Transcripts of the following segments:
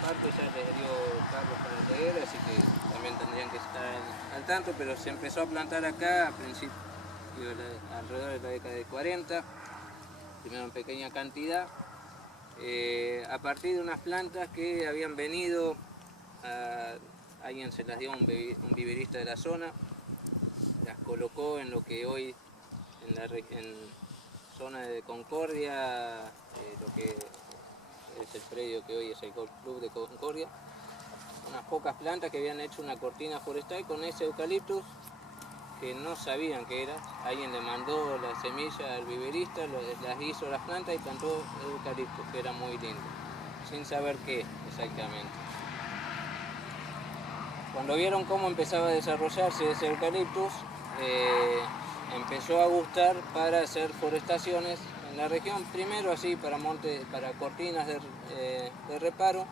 parte ya les dio Carlos para leer, así que también tendrían que estar al tanto, pero se empezó a plantar acá a principios, alrededor de la década de 40, primero en pequeña cantidad, a partir de unas plantas que habían venido, alguien se las dio a un viverista de la zona, las colocó en lo que hoy en zona de Concordia, lo que es el predio que hoy es el Golf Club de Concordia, unas pocas plantas que habían hecho una cortina forestal con ese eucaliptus que no sabían qué era. Alguien le mandó la semilla al viverista, las hizo las plantas y plantó eucaliptus, que era muy lindo, sin saber qué exactamente. Cuando vieron cómo empezaba a desarrollarse ese eucaliptus, empezó a gustar para hacer forestaciones en la región, primero así para cortinas de reparo,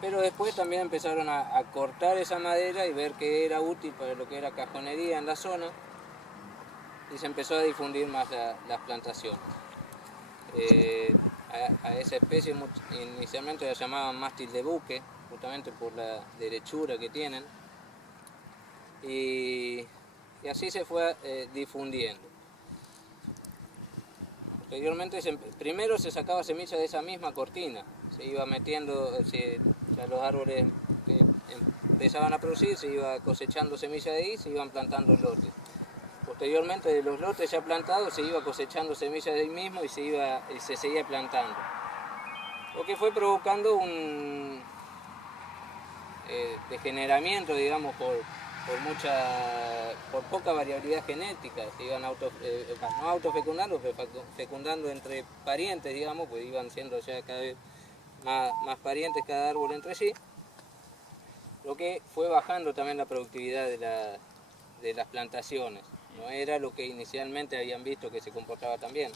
pero después también empezaron a cortar esa madera y ver que era útil para lo que era cajonería en la zona, y se empezó a difundir más las plantaciones. A esa especie inicialmente la llamaban mástil de buque, justamente por la derechura que tienen, y así se fue difundiendo. Posteriormente, primero se sacaba semilla de esa misma cortina, se iba metiendo, ya los árboles empezaban a producir, se iba cosechando semilla de ahí, se iban plantando lotes. Posteriormente, de los lotes ya plantados, se iba cosechando semillas de ahí mismo y se seguía plantando. Lo que fue provocando un degeneramiento, digamos, por poca variabilidad genética. Se iban no autofecundando, pero fecundando entre parientes, digamos, pues iban siendo ya cada vez más parientes cada árbol entre sí, lo que fue bajando también la productividad de las plantaciones. No era lo que inicialmente habían visto que se comportaba tan bien.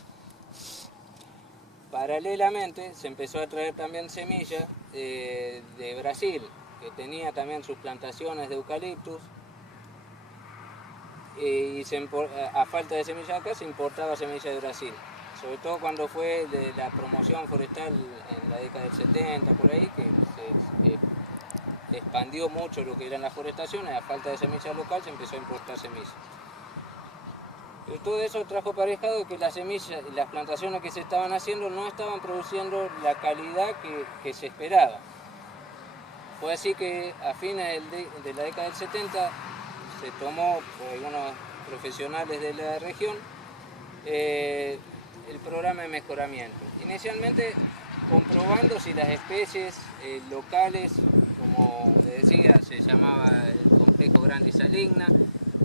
Paralelamente se empezó a traer también semillas de Brasil, que tenía también sus plantaciones de eucaliptus, y a falta de semillas acá se importaba semilla de Brasil, sobre todo cuando fue de la promoción forestal en la década del 70 por ahí, que se expandió mucho lo que eran las forestaciones. A falta de semilla local se empezó a importar semillas. Pero todo eso trajo aparejado que las semillas y las plantaciones que se estaban haciendo no estaban produciendo la calidad que se esperaba. Fue así que a fines de la década del 70 se tomó por algunos profesionales de la región el programa de mejoramiento. Inicialmente comprobando si las especies locales, como les decía, se llamaba el complejo Grandis saligna,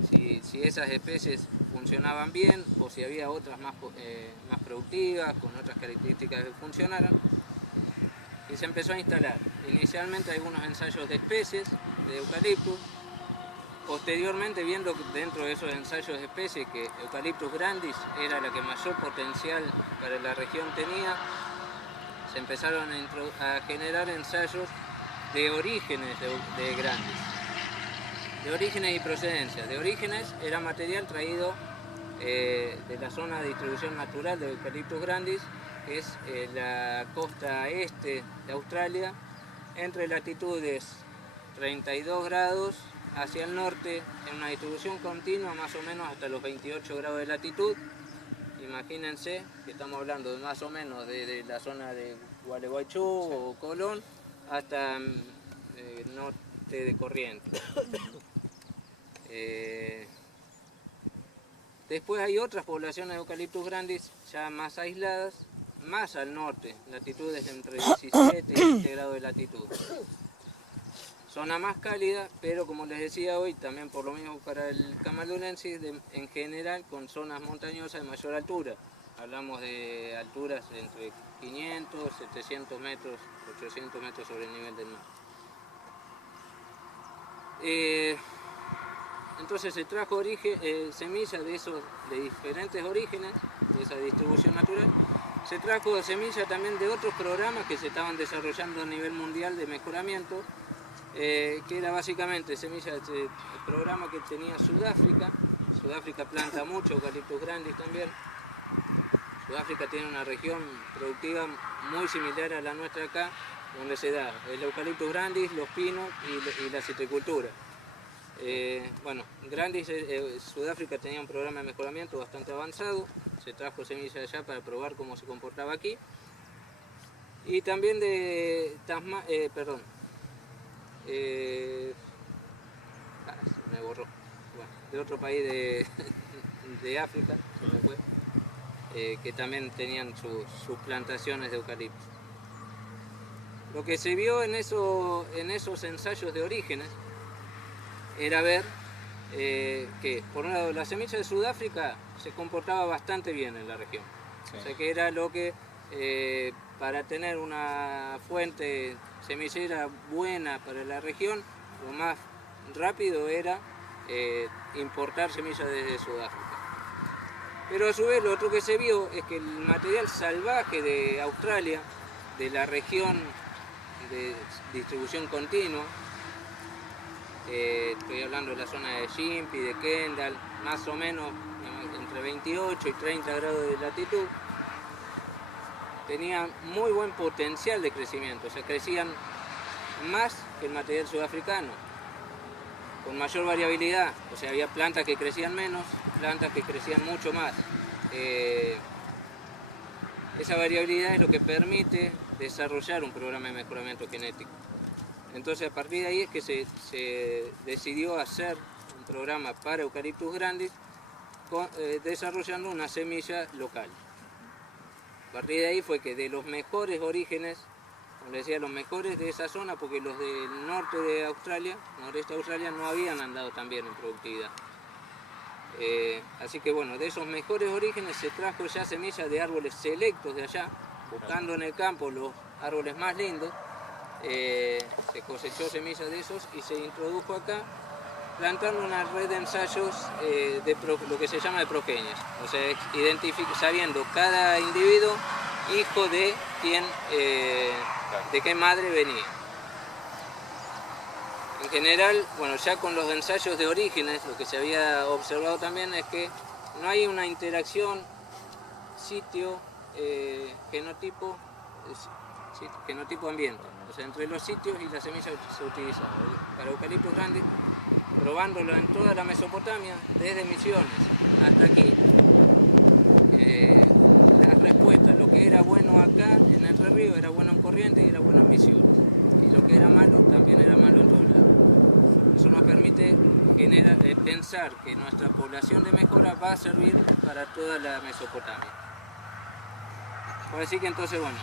si esas especies funcionaban bien o si había otras más productivas, con otras características que funcionaran. Y se empezó a instalar inicialmente algunos ensayos de especies de eucaliptus. Posteriormente, viendo dentro de esos ensayos de especies que Eucaliptus grandis era la que mayor potencial para la región tenía, se empezaron a generar ensayos de orígenes de grandis, de orígenes y procedencia. De orígenes era material traído de la zona de distribución natural de Eucaliptus grandis, que es la costa este de Australia, entre latitudes 32 grados hacia el norte, en una distribución continua más o menos hasta los 28 grados de latitud. Imagínense que estamos hablando de más o menos de la zona de Gualeguaychú o Colón hasta el norte de Corrientes. Después hay otras poblaciones de Eucaliptus grandis ya más aisladas, más al norte, latitudes entre 17 y 20 grados de latitud. Zona más cálida, pero como les decía hoy, también por lo mismo para el camaldulensis, en general con zonas montañosas de mayor altura. Hablamos de alturas entre 500, 700 metros, 800 metros sobre el nivel del mar. Entonces se trajo semillas de diferentes orígenes, de esa distribución natural. Se trajo semillas también de otros programas que se estaban desarrollando a nivel mundial de mejoramiento, que era básicamente semillas del programa que tenía Sudáfrica. Sudáfrica planta mucho Eucaliptus grandis también. Sudáfrica tiene una región productiva muy similar a la nuestra acá, donde se da el Eucalyptus grandis, los pinos y la citricultura. Bueno, grandis, Sudáfrica tenía un programa de mejoramiento bastante avanzado, se trajo semillas de allá para probar cómo se comportaba aquí. Y también de me borró. Bueno, de otro país de África, se me fue, que también tenían sus plantaciones de eucalipto. Lo que se vio en esos ensayos de orígenes era ver que, por un lado, la semilla de Sudáfrica se comportaba bastante bien en la región. Sí. O sea que era lo que, para tener una fuente semillera buena para la región, lo más rápido era importar semillas desde Sudáfrica. Pero a su vez lo otro que se vio es que el material salvaje de Australia, de la región de distribución continua, estoy hablando de la zona de Gympie, de Kendall, más o menos entre 28 y 30 grados de latitud, tenía muy buen potencial de crecimiento, o sea, crecían más que el material sudafricano, con mayor variabilidad, o sea, había plantas que crecían menos, plantas que crecían mucho más. Esa variabilidad es lo que permite desarrollar un programa de mejoramiento genético. Entonces, a partir de ahí es que se decidió hacer un programa para Eucalyptus grandis, desarrollando una semilla local. A partir de ahí fue que de los mejores orígenes, como les decía, los mejores de esa zona, porque los del norte de Australia, noreste de Australia, no habían andado tan bien en productividad. Así que bueno, de esos mejores orígenes se trajo ya semillas de árboles selectos de allá, buscando en el campo los árboles más lindos. Se cosechó semillas de esos y se introdujo acá, plantando una red de ensayos lo que se llama de progenies, o sea, sabiendo cada individuo hijo de quién, de qué madre venía. En general, bueno, ya con los ensayos de orígenes, lo que se había observado también es que no hay una interacción genotipo-ambiente. O sea, entre los sitios y las semillas se utilizaba. Para Eucalyptus grandis, probándolo en toda la Mesopotamia, desde Misiones hasta aquí, las respuestas, lo que era bueno acá en Entre Ríos era bueno en Corrientes y era bueno en Misiones. Y lo que era malo también era malo en todos lados. Eso nos permite pensar que nuestra población de mejora va a servir para toda la Mesopotamia. Por así que entonces, bueno,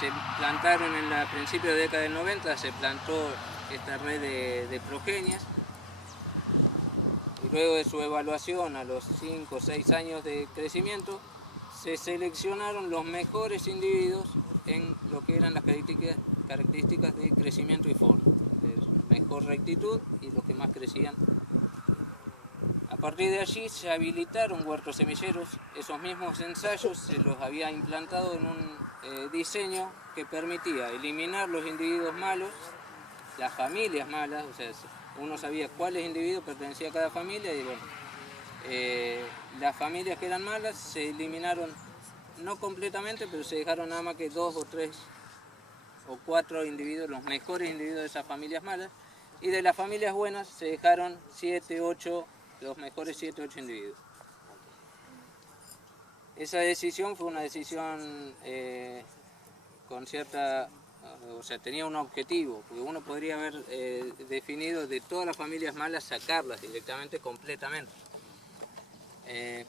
se plantaron a principios de la década del 90, se plantó esta red de progenias, y luego de su evaluación a los 5 o 6 años de crecimiento, se seleccionaron los mejores individuos en lo que eran las características de crecimiento y forma, de mejor rectitud y los que más crecían. A partir de allí se habilitaron huertos semilleros. Esos mismos ensayos se los había implantado en un diseño que permitía eliminar los individuos malos, las familias malas, o sea, uno sabía cuáles individuos pertenecían a cada familia y bueno, las familias que eran malas se eliminaron, no completamente, pero se dejaron nada más que 2 o 3 o 4 individuos, los mejores individuos de esas familias malas, y de las familias buenas se dejaron 7, 8, los mejores 7 o 8 individuos. Esa decisión fue una decisión con cierta, o sea, tenía un objetivo, porque uno podría haber definido de todas las familias malas sacarlas directamente, completamente.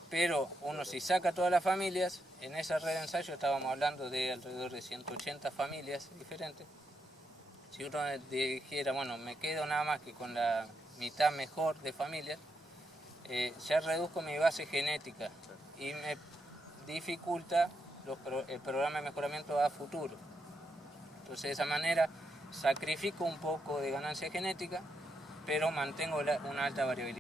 Pero uno si saca todas las familias, en esa red de ensayo estábamos hablando de alrededor de 180 familias diferentes. Si uno dijera, bueno, me quedo nada más que con la mitad mejor de familias, ya reduzco mi base genética y me dificulta el programa de mejoramiento a futuro. Entonces de esa manera sacrifico un poco de ganancia genética, pero mantengo una alta variabilidad.